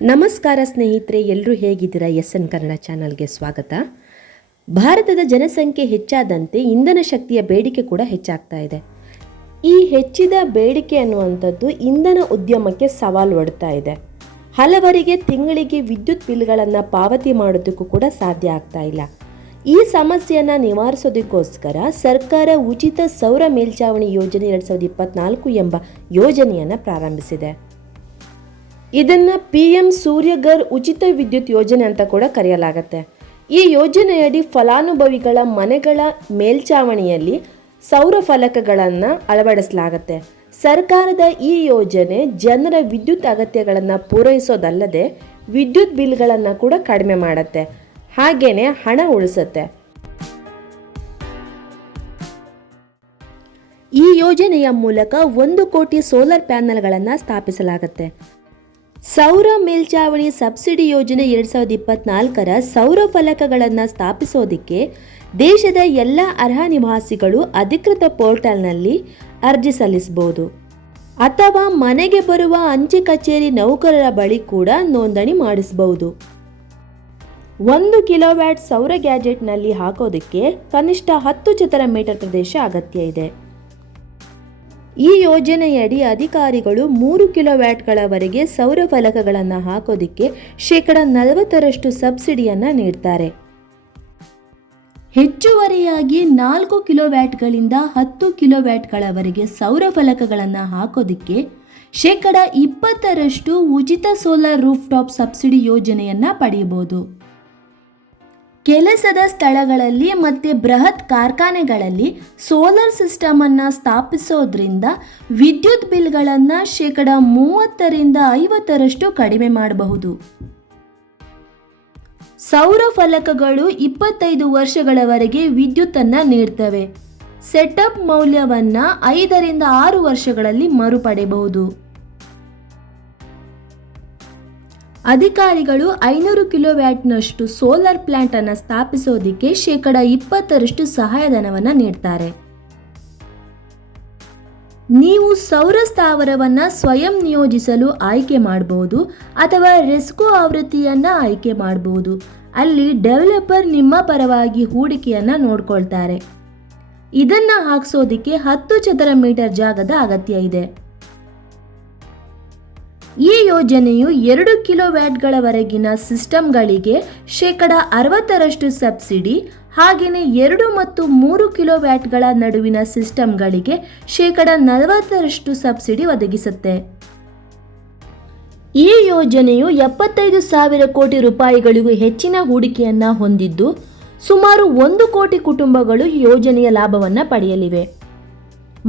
ನಮಸ್ಕಾರ ಸ್ನೇಹಿತರೆ, ಎಲ್ಲರೂ ಹೇಗಿದ್ದೀರಾ? ಎನ್ ಕನ್ನಡ ಚಾನಲ್ಗೆ ಸ್ವಾಗತ. ಭಾರತದ ಜನಸಂಖ್ಯೆ ಹೆಚ್ಚಾದಂತೆ ಇಂಧನ ಶಕ್ತಿಯ ಬೇಡಿಕೆ ಕೂಡ ಹೆಚ್ಚಾಗ್ತಾ ಇದೆ. ಈ ಹೆಚ್ಚಿದ ಬೇಡಿಕೆ ಅನ್ನುವಂಥದ್ದು ಇಂಧನ ಉದ್ಯಮಕ್ಕೆ ಸವಾಲು ಒಡ್ತಾ ಇದೆ. ಹಲವರಿಗೆ ತಿಂಗಳಿಗೆ ವಿದ್ಯುತ್ ಬಿಲ್ಗಳನ್ನು ಪಾವತಿ ಮಾಡೋದಕ್ಕೂ ಕೂಡ ಸಾಧ್ಯ ಆಗ್ತಾ ಇಲ್ಲ. ಈ ಸಮಸ್ಯೆಯನ್ನು ನಿವಾರಿಸೋದಕ್ಕೋಸ್ಕರ ಸರ್ಕಾರ ಉಚಿತ ಸೌರ ಮೇಲ್ಛಾವಣಿ ಯೋಜನೆ 2024 ಎಂಬ ಯೋಜನೆಯನ್ನು ಪ್ರಾರಂಭಿಸಿದೆ. ಇದನ್ನು PM ಸೂರ್ಯಘರ್ ಉಚಿತ ವಿದ್ಯುತ್ ಯೋಜನೆ ಅಂತ ಕೂಡ ಕರೆಯಲಾಗುತ್ತೆ. ಈ ಯೋಜನೆಯಡಿ ಫಲಾನುಭವಿಗಳ ಮನೆಗಳ ಮೇಲ್ಛಾವಣಿಯಲ್ಲಿ ಸೌರ ಫಲಕಗಳನ್ನು ಅಳವಡಿಸಲಾಗುತ್ತೆ. ಸರ್ಕಾರದ ಈ ಯೋಜನೆ ಜನರ ವಿದ್ಯುತ್ ಅಗತ್ಯಗಳನ್ನು ಪೂರೈಸೋದಲ್ಲದೆ ವಿದ್ಯುತ್ ಬಿಲ್ಗಳನ್ನು ಕೂಡ ಕಡಿಮೆ ಮಾಡುತ್ತೆ, ಹಾಗೇನೆ ಹಣ ಉಳಿಸುತ್ತೆ. ಈ ಯೋಜನೆಯ ಮೂಲಕ 1 ಕೋಟಿ ಸೋಲಾರ್ ಪ್ಯಾನೆಲ್ಗಳನ್ನು ಸ್ಥಾಪಿಸಲಾಗುತ್ತೆ. ಸೌರ ಮೇಲ್ಛಾವಣಿ ಸಬ್ಸಿಡಿ ಯೋಜನೆ 2024ರ ಸೌರ ಫಲಕಗಳನ್ನು ಸ್ಥಾಪಿಸೋದಕ್ಕೆ ದೇಶದ ಎಲ್ಲ ಅರ್ಹ ನಿವಾಸಿಗಳು ಅಧಿಕೃತ ಪೋರ್ಟಲ್ನಲ್ಲಿ ಅರ್ಜಿ ಸಲ್ಲಿಸಬಹುದು ಅಥವಾ ಮನೆಗೆ ಬರುವ ಅಂಚೆ ಕಚೇರಿ ನೌಕರರ ಬಳಿ ಕೂಡ ನೋಂದಣಿ ಮಾಡಿಸಬಹುದು. 1 ಕಿಲೋವ್ಯಾಟ್ ಸೌರ ಗ್ಯಾಜೆಟ್ನಲ್ಲಿ ಹಾಕೋದಕ್ಕೆ ಕನಿಷ್ಠ 10 ಚದರ ಮೀಟರ್ ಪ್ರದೇಶ ಅಗತ್ಯ ಇದೆ. ಈ ಯೋಜನೆಯಡಿ ಅಧಿಕಾರಿಗಳು 3 ಕಿಲೋವ್ಯಾಟ್ಗಳವರೆಗೆ ಸೌರ ಫಲಕಗಳನ್ನು ಹಾಕೋದಕ್ಕೆ ಶೇಕಡ 40ರಷ್ಟು ಸಬ್ಸಿಡಿಯನ್ನು ನೀಡ್ತಾರೆ. ಹೆಚ್ಚುವರಿಯಾಗಿ 4 ಕಿಲೋವ್ಯಾಟ್ಗಳಿಂದ 10 ಕಿಲೋವ್ಯಾಟ್ಗಳವರೆಗೆ ಸೌರ ಫಲಕಗಳನ್ನು ಹಾಕೋದಕ್ಕೆ ಶೇಕಡ 20ರಷ್ಟು ಉಚಿತ ಸೋಲಾರ್ ರೂಫ್ಟಾಪ್ ಸಬ್ಸಿಡಿ ಯೋಜನೆಯನ್ನು ಪಡೆಯಬಹುದು. ಕೆಲಸದ ಸ್ಥಳಗಳಲ್ಲಿ ಮತ್ತು ಬೃಹತ್ ಕಾರ್ಖಾನೆಗಳಲ್ಲಿ ಸೋಲಾರ್ ಸಿಸ್ಟಮನ್ನು ಸ್ಥಾಪಿಸೋದ್ರಿಂದ ವಿದ್ಯುತ್ ಬಿಲ್ಗಳನ್ನು ಶೇಕಡ 30ರಿಂದ 50ರಷ್ಟು ಕಡಿಮೆ ಮಾಡಬಹುದು. ಸೌರ ಫಲಕಗಳು 25 ವರ್ಷಗಳವರೆಗೆ ವಿದ್ಯುತ್ತನ್ನು ನೀಡ್ತವೆ. ಸೆಟಪ್ ಮೌಲ್ಯವನ್ನು 5ರಿಂದ 6 ವರ್ಷಗಳಲ್ಲಿ ಮರುಪಡೆಯಬಹುದು. ಅಧಿಕಾರಿಗಳು 500 ಕಿಲೋವ್ಯಾಟ್ನಷ್ಟು ಸೋಲಾರ್ ಪ್ಲಾಂಟ್ ಅನ್ನು ಸ್ಥಾಪಿಸೋದಕ್ಕೆ ಶೇಕಡ 20ರಷ್ಟು ಸಹಾಯಧನವನ್ನು ನೀಡ್ತಾರೆ. ನೀವು ಸೌರ ಸ್ಥಾವರವನ್ನು ಸ್ವಯಂ ನಿಯೋಜಿಸಲು ಆಯ್ಕೆ ಮಾಡಬಹುದು ಅಥವಾ ರೆಸ್ಕೋ ಆವೃತ್ತಿಯನ್ನು ಆಯ್ಕೆ ಮಾಡಬಹುದು. ಅಲ್ಲಿ ಡೆವಲಪರ್ ನಿಮ್ಮ ಪರವಾಗಿ ಹೂಡಿಕೆಯನ್ನು ನೋಡ್ಕೊಳ್ತಾರೆ. ಇದನ್ನು ಹಾಕಿಸೋದಕ್ಕೆ 10 ಚದರ ಮೀಟರ್ ಜಾಗದ ಅಗತ್ಯ ಇದೆ. ಈ ಯೋಜನೆಯು 2 ಕಿಲೋವ್ಯಾಟ್ಗಳವರೆಗಿನ ಸಿಸ್ಟಮ್ಗಳಿಗೆ ಶೇಕಡ 60ರಷ್ಟು ಸಬ್ಸಿಡಿ, ಹಾಗೆಯೇ 2 ಮತ್ತು 3 ಕಿಲೋವ್ಯಾಟ್ಗಳ ನಡುವಿನ ಸಿಸ್ಟಮ್ಗಳಿಗೆ ಶೇಕಡ 40ರಷ್ಟು ಸಬ್ಸಿಡಿ ಒದಗಿಸುತ್ತೆ. ಈ ಯೋಜನೆಯು 75,000 ಕೋಟಿ ರೂಪಾಯಿಗಳಿಗೂ ಹೆಚ್ಚಿನ ಹೂಡಿಕೆಯನ್ನು ಹೊಂದಿದ್ದು ಸುಮಾರು 1 ಕೋಟಿ ಕುಟುಂಬಗಳು ಯೋಜನೆಯ ಲಾಭವನ್ನು ಪಡೆಯಲಿವೆ.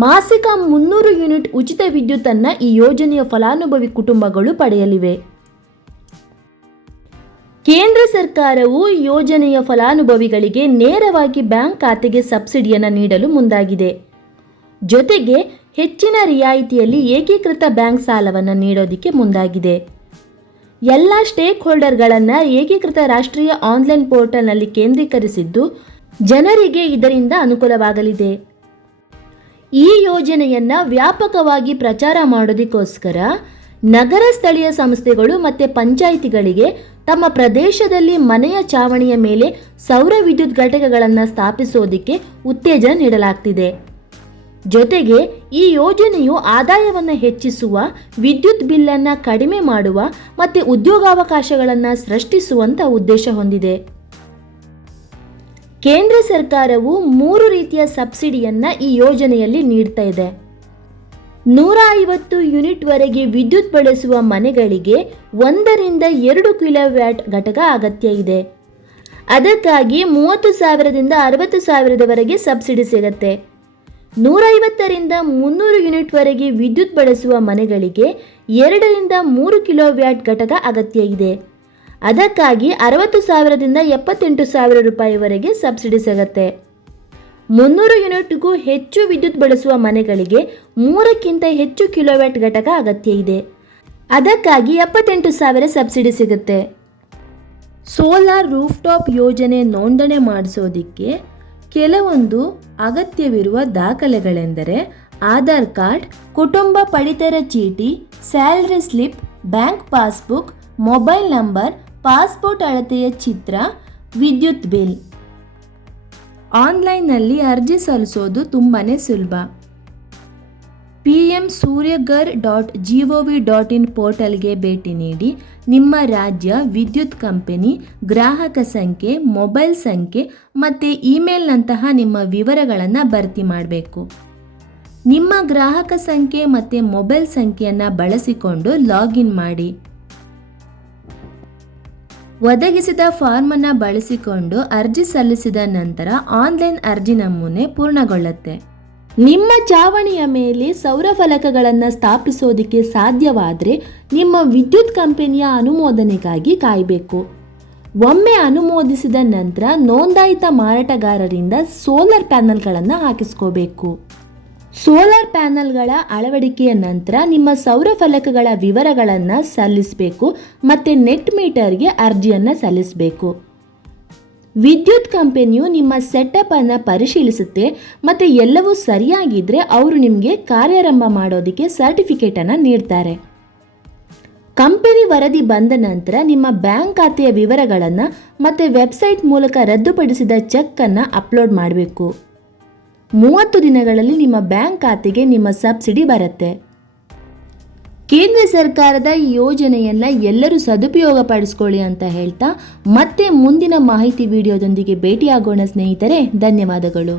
ಮಾಸಿಕ 300 ಯೂನಿಟ್ ಉಚಿತ ವಿದ್ಯುತ್ತನ್ನು ಈ ಯೋಜನೆಯ ಫಲಾನುಭವಿ ಕುಟುಂಬಗಳು ಪಡೆಯಲಿವೆ. ಕೇಂದ್ರ ಸರ್ಕಾರವು ಯೋಜನೆಯ ಫಲಾನುಭವಿಗಳಿಗೆ ನೇರವಾಗಿ ಬ್ಯಾಂಕ್ ಖಾತೆಗೆ ಸಬ್ಸಿಡಿಯನ್ನು ನೀಡಲು ಮುಂದಾಗಿದೆ. ಜೊತೆಗೆ ಹೆಚ್ಚಿನ ರಿಯಾಯಿತಿಯಲ್ಲಿ ಏಕೀಕೃತ ಬ್ಯಾಂಕ್ ಸಾಲವನ್ನು ನೀಡೋದಕ್ಕೆ ಮುಂದಾಗಿದೆ. ಎಲ್ಲ ಸ್ಟೇಕ್ ಹೋಲ್ಡರ್ಗಳನ್ನು ಏಕೀಕೃತ ರಾಷ್ಟ್ರೀಯ ಆನ್ಲೈನ್ ಪೋರ್ಟಲ್ನಲ್ಲಿ ಕೇಂದ್ರೀಕರಿಸಿದ್ದು ಜನರಿಗೆ ಇದರಿಂದ ಅನುಕೂಲವಾಗಲಿದೆ. ಈ ಯೋಜನೆಯನ್ನು ವ್ಯಾಪಕವಾಗಿ ಪ್ರಚಾರ ಮಾಡೋದಕ್ಕೋಸ್ಕರ ನಗರ ಸ್ಥಳೀಯ ಸಂಸ್ಥೆಗಳು ಮತ್ತು ಪಂಚಾಯಿತಿಗಳಿಗೆ ತಮ್ಮ ಪ್ರದೇಶದಲ್ಲಿ ಮನೆಯ ಚಾವಣಿಯ ಮೇಲೆ ಸೌರ ವಿದ್ಯುತ್ ಘಟಕಗಳನ್ನು ಸ್ಥಾಪಿಸೋದಕ್ಕೆ ಉತ್ತೇಜನ ನೀಡಲಾಗ್ತಿದೆ. ಜೊತೆಗೆ ಈ ಯೋಜನೆಯು ಆದಾಯವನ್ನು ಹೆಚ್ಚಿಸುವ, ವಿದ್ಯುತ್ ಬಿಲ್ಲನ್ನು ಕಡಿಮೆ ಮಾಡುವ ಮತ್ತು ಉದ್ಯೋಗಾವಕಾಶಗಳನ್ನು ಸೃಷ್ಟಿಸುವಂಥ ಉದ್ದೇಶ ಹೊಂದಿದೆ. ಕೇಂದ್ರ ಸರ್ಕಾರವು 3 ರೀತಿಯ ಸಬ್ಸಿಡಿಯನ್ನು ಈ ಯೋಜನೆಯಲ್ಲಿ ನೀಡ್ತಾ ಇದೆ. 150 ಯೂನಿಟ್ವರೆಗೆ ವಿದ್ಯುತ್ ಬಳಸುವ ಮನೆಗಳಿಗೆ 1ರಿಂದ 2 ಕಿಲೋವ್ಯಾಟ್ ಘಟಕ ಅಗತ್ಯ ಇದೆ. ಅದಕ್ಕಾಗಿ 30,000ದಿಂದ 60,000ದವರೆಗೆ ಸಬ್ಸಿಡಿ ಸಿಗುತ್ತೆ. 150ರಿಂದ 300 ಯೂನಿಟ್ವರೆಗೆ ವಿದ್ಯುತ್ ಬಳಸುವ ಮನೆಗಳಿಗೆ 2ರಿಂದ 3 ಕಿಲೋವ್ಯಾಟ್ ಘಟಕ ಅಗತ್ಯ ಇದೆ. ಅದಕ್ಕಾಗಿ 60,000ದಿಂದ 78,000 ರೂಪಾಯಿವರೆಗೆ ಸಬ್ಸಿಡಿ ಸಿಗುತ್ತೆ. 300 ಯೂನಿಟ್ಗೂ ಹೆಚ್ಚು ವಿದ್ಯುತ್ ಬಳಸುವ ಮನೆಗಳಿಗೆ 3ಕ್ಕಿಂತ ಹೆಚ್ಚು ಕಿಲೋವ್ಯಾಟ್ ಘಟಕ ಅಗತ್ಯ ಇದೆ. ಅದಕ್ಕಾಗಿ 78,000 ಸಬ್ಸಿಡಿ ಸಿಗುತ್ತೆ. ಸೋಲಾರ್ ರೂಫ್ಟಾಪ್ ಯೋಜನೆ ನೋಂದಣಿ ಮಾಡಿಸೋದಕ್ಕೆ ಕೆಲವೊಂದು ಅಗತ್ಯವಿರುವ ದಾಖಲೆಗಳೆಂದರೆ ಆಧಾರ್ ಕಾರ್ಡ್, ಕುಟುಂಬ ಪಡಿತರ ಚೀಟಿ, salary slip, bank passbook, mobile number, passport ಅಳತೆಯ ಚಿತ್ರ, ವಿದ್ಯುತ್ ಬಿಲ್. ಆನ್ಲೈನ್ನಲ್ಲಿ ಅರ್ಜಿ ಸಲ್ಲಿಸೋದು ತುಂಬಾ ಸುಲಭ. pmsuryagar.gov.in ಪೋರ್ಟಲ್ಗೆ ಭೇಟಿ ನೀಡಿ ನಿಮ್ಮ ರಾಜ್ಯ, ವಿದ್ಯುತ್ ಕಂಪನಿ, ಗ್ರಾಹಕ ಸಂಖ್ಯೆ, ಮೊಬೈಲ್ ಸಂಖ್ಯೆ ಮತ್ತು ಇಮೇಲ್ನಂತಹ ನಿಮ್ಮ ವಿವರಗಳನ್ನು ಭರ್ತಿ ಮಾಡಬೇಕು. ನಿಮ್ಮ ಗ್ರಾಹಕ ಸಂಖ್ಯೆ ಮತ್ತು ಮೊಬೈಲ್ ಸಂಖ್ಯೆಯನ್ನು ಬಳಸಿಕೊಂಡು ಲಾಗಿನ್ ಮಾಡಿ. ಒದಗಿಸಿದ ಫಾರ್ಮನ್ನು ಬಳಸಿಕೊಂಡು ಅರ್ಜಿ ಸಲ್ಲಿಸಿದ ನಂತರ ಆನ್ಲೈನ್ ಅರ್ಜಿ ನಮೂನೆ ಪೂರ್ಣಗೊಳ್ಳುತ್ತೆ. ನಿಮ್ಮ ಚಾವಣಿಯ ಮೇಲೆ ಸೌರ ಫಲಕಗಳನ್ನು ಸ್ಥಾಪಿಸೋದಕ್ಕೆ ಸಾಧ್ಯವಾದರೆ ನಿಮ್ಮ ವಿದ್ಯುತ್ ಕಂಪನಿಯ ಅನುಮೋದನೆಗಾಗಿ ಕಾಯಬೇಕು. ಒಮ್ಮೆ ಅನುಮೋದಿಸಿದ ನಂತರ ನೋಂದಾಯಿತ ಮಾರಾಟಗಾರರಿಂದ ಸೋಲಾರ್ ಪ್ಯಾನಲ್ಗಳನ್ನು ಹಾಕಿಸ್ಕೋಬೇಕು. ಸೋಲಾರ್ ಪ್ಯಾನಲ್ಗಳ ಅಳವಡಿಕೆಯ ನಂತರ ನಿಮ್ಮ ಸೌರ ಫಲಕಗಳ ವಿವರಗಳನ್ನು ಸಲ್ಲಿಸಬೇಕು ಮತ್ತು ನೆಟ್ ಮೀಟರ್ಗೆ ಅರ್ಜಿಯನ್ನು ಸಲ್ಲಿಸಬೇಕು. ವಿದ್ಯುತ್ ಕಂಪನಿಯು ನಿಮ್ಮ ಸೆಟಪ್ ಅನ್ನು ಪರಿಶೀಲಿಸುತ್ತೆ ಮತ್ತು ಎಲ್ಲವೂ ಸರಿಯಾಗಿದ್ದರೆ ಅವರು ನಿಮಗೆ ಕಾರ್ಯಾರಂಭ ಮಾಡೋದಕ್ಕೆ ಸರ್ಟಿಫಿಕೇಟನ್ನು ನೀಡ್ತಾರೆ. ಕಂಪನಿ ವರದಿ ಬಂದ ನಂತರ ನಿಮ್ಮ ಬ್ಯಾಂಕ್ ಖಾತೆಯ ವಿವರಗಳನ್ನು ಮತ್ತು ವೆಬ್ಸೈಟ್ ಮೂಲಕ ರದ್ದುಪಡಿಸಿದ ಚೆಕ್ಕನ್ನು ಅಪ್ಲೋಡ್ ಮಾಡಬೇಕು. 30 ದಿನಗಳಲ್ಲಿ ನಿಮ್ಮ ಬ್ಯಾಂಕ್ ಖಾತೆಗೆ ನಿಮ್ಮ ಸಬ್ಸಿಡಿ ಬರುತ್ತೆ. ಕೇಂದ್ರ ಸರ್ಕಾರದ ಈ ಯೋಜನೆಯನ್ನು ಎಲ್ಲರೂ ಸದುಪಯೋಗ ಪಡಿಸ್ಕೊಳ್ಳಿ ಅಂತ ಹೇಳ್ತಾ ಮತ್ತೆ ಮುಂದಿನ ಮಾಹಿತಿ ವಿಡಿಯೋದೊಂದಿಗೆ ಭೇಟಿಯಾಗೋಣ ಸ್ನೇಹಿತರೆ. ಧನ್ಯವಾದಗಳು.